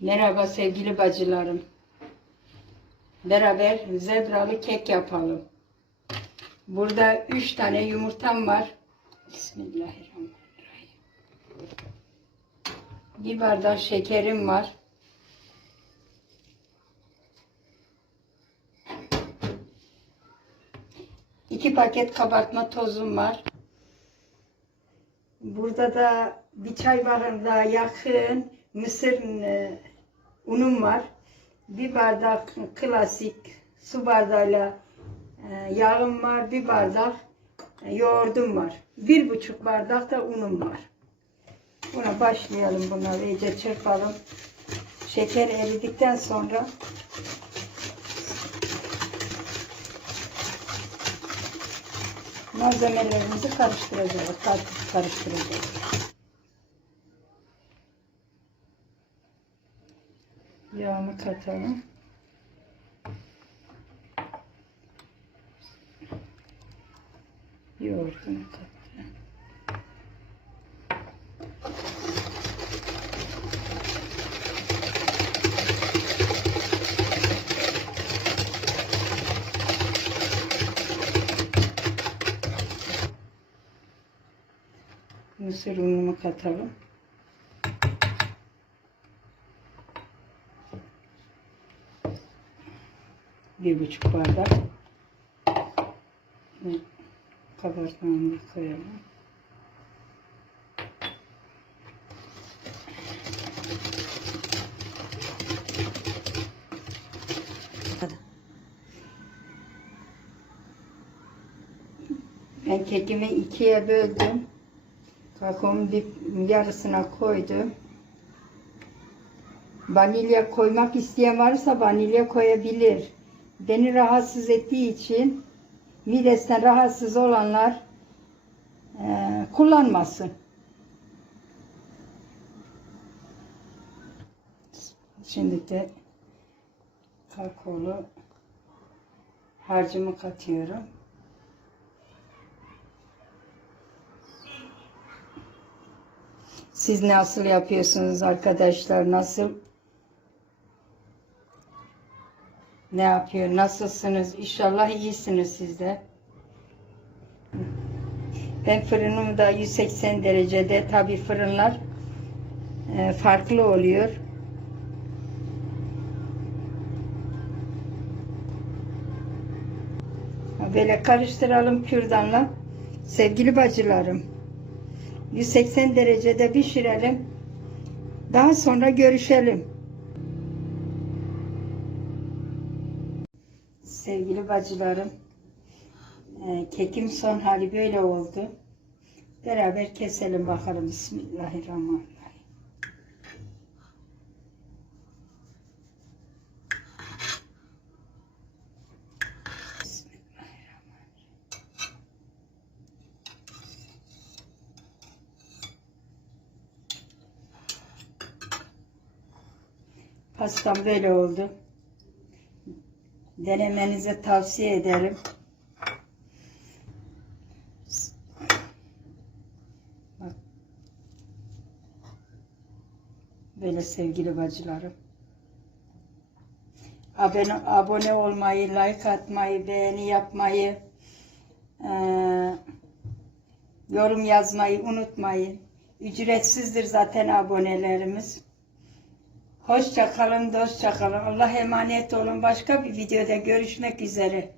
Merhaba sevgili bacılarım. Beraber zebralı kek yapalım. Burada üç tane yumurtam var. Bismillahirrahmanirrahim. Bir bardak şekerim var. İki paket kabartma tozum var. Burada da bir çay bardağı yakın mısır e, unum var. Bir bardak klasik su bardağıyla e, yağım var. Bir bardak e, yoğurdum var. Bir buçuk bardak da unum var. Buna başlayalım. Bunları iyice çırpalım. Şeker eridikten sonra malzemelerimizi karıştıracağız. Kar- Karıştıracağız. Yağını katalım. Yoğurdunu kattım. Mısır unumu katalım. Bir buçuk bardak. Kabartmamızı koyalım. Ben kekimi ikiye böldüm. Kakaomun bir yarısına koydum. Vanilya koymak isteyen varsa vanilya koyabilir. Beni rahatsız ettiği için midesinden rahatsız olanlar eee, kullanmasın. Şimdi de kakaolu harcımı katıyorum. Siz nasıl yapıyorsunuz arkadaşlar? Nasıl ne yapıyor? Nasılsınız? İnşallah iyisiniz siz de. Ben fırınım da 180 derecede. Tabi fırınlar e, farklı oluyor. Böyle karıştıralım kürdanla. Sevgili bacılarım. 180 derecede pişirelim. Daha sonra görüşelim. Sevgili bacılarım, e, kekim son hali böyle oldu. Beraber keselim bakalım. Bismillahirrahmanirrahim. Bismillahirrahmanirrahim. Pastam böyle oldu. Denemenizi tavsiye ederim. Bak. Böyle sevgili bacılarım. Abone, abone olmayı, like atmayı, beğeni yapmayı, eee, yorum yazmayı unutmayın. Ücretsizdir zaten abonelerimiz. Hoşça kalın, dostça kalın. Allah emanet olun. Başka bir videoda görüşmek üzere.